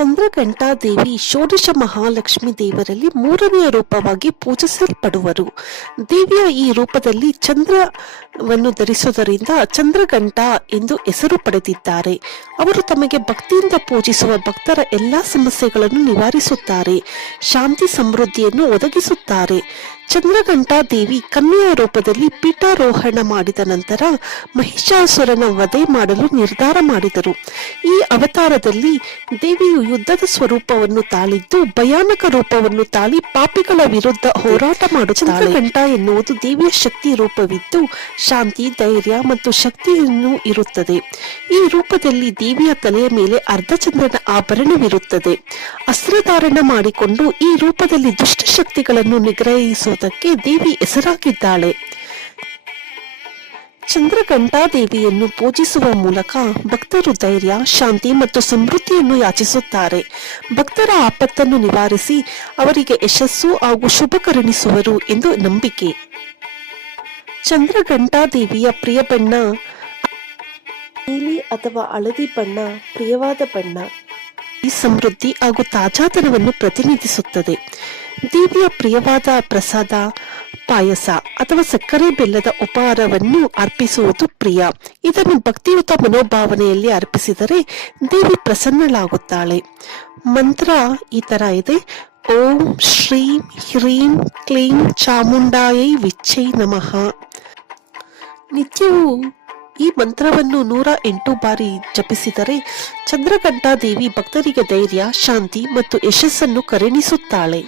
ಚಂದ್ರಘಂಟಾ ದೇವಿ ಷೋಡಶ ಮಹಾಲಕ್ಷ್ಮಿ ದೇವರಲ್ಲಿ ಮೂರನೆಯ ರೂಪವಾಗಿ ಪೂಜಿಸಲ್ಪಡುವರು. ದೇವಿಯ ಈ ರೂಪದಲ್ಲಿ ಚಂದ್ರವನ್ನು ಧರಿಸುವುದರಿಂದ ಚಂದ್ರಘಂಟಾ ಎಂದು ಹೆಸರು ಪಡೆದಿದ್ದಾರೆ. ಅವರು ತಮಗೆ ಭಕ್ತಿಯಿಂದ ಪೂಜಿಸುವ ಭಕ್ತರ ಎಲ್ಲಾ ಸಮಸ್ಯೆಗಳನ್ನು ನಿವಾರಿಸುತ್ತಾರೆ, ಶಾಂತಿ ಸಮೃದ್ಧಿಯನ್ನು ಒದಗಿಸುತ್ತಾರೆ. ಚಂದ್ರಘಂಟಾ ದೇವಿ ಕನ್ಯೆಯ ರೂಪದಲ್ಲಿ ಪೀಠಾರೋಹಣ ಮಾಡಿದ ನಂತರ ಮಹಿಷಾಸುರನ ವಧೆ ಮಾಡಲು ನಿರ್ಧಾರ ಮಾಡಿದರು. ಈ ಅವತಾರದಲ್ಲಿ ದೇವಿಯು ಯುದ್ಧದ ಸ್ವರೂಪವನ್ನು ತಾಳಿದ್ದು ಭಯಾನಕ ರೂಪವನ್ನು ತಾಳಿ ಪಾಪಿಗಳ ವಿರುದ್ಧ ಹೋರಾಟ ಮಾಡುತ್ತಾಳೆ. ಚಂದ್ರಘಂಟಾ ಎನ್ನುವುದು ದೇವಿಯ ಶಕ್ತಿ ರೂಪವಿದ್ದು ಶಾಂತಿ, ಧೈರ್ಯ ಮತ್ತು ಶಕ್ತಿಯನ್ನು ಇರುತ್ತದೆ. ಈ ರೂಪದಲ್ಲಿ ದೇವಿಯ ತಲೆಯ ಮೇಲೆ ಅರ್ಧಚಂದ್ರನ ಆಭರಣವಿರುತ್ತದೆ. ಅಸ್ತ್ರಧಾರಣ ಮಾಡಿಕೊಂಡು ಈ ರೂಪದಲ್ಲಿ ದುಷ್ಟಶಕ್ತಿಗಳನ್ನು ನಿಗ್ರಹಿಸುವುದಕ್ಕೆ ದೇವಿ ಹೆಸರಾಗಿದ್ದಾಳೆ. ಚಂದ್ರಘಂಟಾ ದೇವಿಯನ್ನು ಪೂಜಿಸುವ ಮೂಲಕ ಭಕ್ತರು ಧೈರ್ಯ, ಶಾಂತಿ ಮತ್ತು ಸಮೃದ್ಧಿಯನ್ನು ಯಾಚಿಸುತ್ತಾರೆ. ಭಕ್ತರ ಆಪತ್ತನ್ನು ನಿವಾರಿಸಿ ಅವರಿಗೆ ಯಶಸ್ಸು ಹಾಗೂ ಶುಭ ಕರುಣಿಸುವರು ಎಂದು ನಂಬಿಕೆ. ಚಂದ್ರಘಂಟಾ ದೇವಿಯ ಪ್ರಿಯ ಬಣ್ಣ ನೀಲಿ ಅಥವಾ ಹಳದಿ ಬಣ್ಣ ಪ್ರಿಯವಾದ ಬಣ್ಣ. ಈ ಸಮೃದ್ಧಿ ಹಾಗೂ ತಾಜಾತನವನ್ನು ಪ್ರತಿನಿಧಿಸುತ್ತದೆ. ದೇವಿಯ ಪ್ರಿಯವಾದ ಪ್ರಸಾದ ಪಾಯಸ ಅಥವಾ ಸಕ್ಕರೆ ಬೆಲ್ಲದ ಉಪಹಾರವನ್ನು ಅರ್ಪಿಸುವುದು ಪ್ರಿಯ. ಇದನ್ನು ಭಕ್ತಿಯುತ ಮನೋಭಾವನೆಯಲ್ಲಿ ಅರ್ಪಿಸಿದರೆ ದೇವಿ ಪ್ರಸನ್ನಳಾಗುತ್ತಾಳೆ. ಮಂತ್ರ ಈ ತರ ಇದೆ: ಓಂ ಶ್ರೀಂ ಹ್ರೀಂ ಕ್ಲೀಂ ಚಾಮುಂಡಾಯೈ ವಿಚ್ಚೈ ನಮಃ. ನಿತ್ಯವೂ ಈ ಮಂತ್ರವನ್ನು 108 ಬಾರಿ ಜಪಿಸಿದರೆ ಚಂದ್ರಘಂಟಾ ದೇವಿ ಭಕ್ತರಿಗೆ ಧೈರ್ಯ, ಶಾಂತಿ ಮತ್ತು ಯಶಸ್ಸನ್ನು ಕರುಣಿಸುತ್ತಾಳೆ.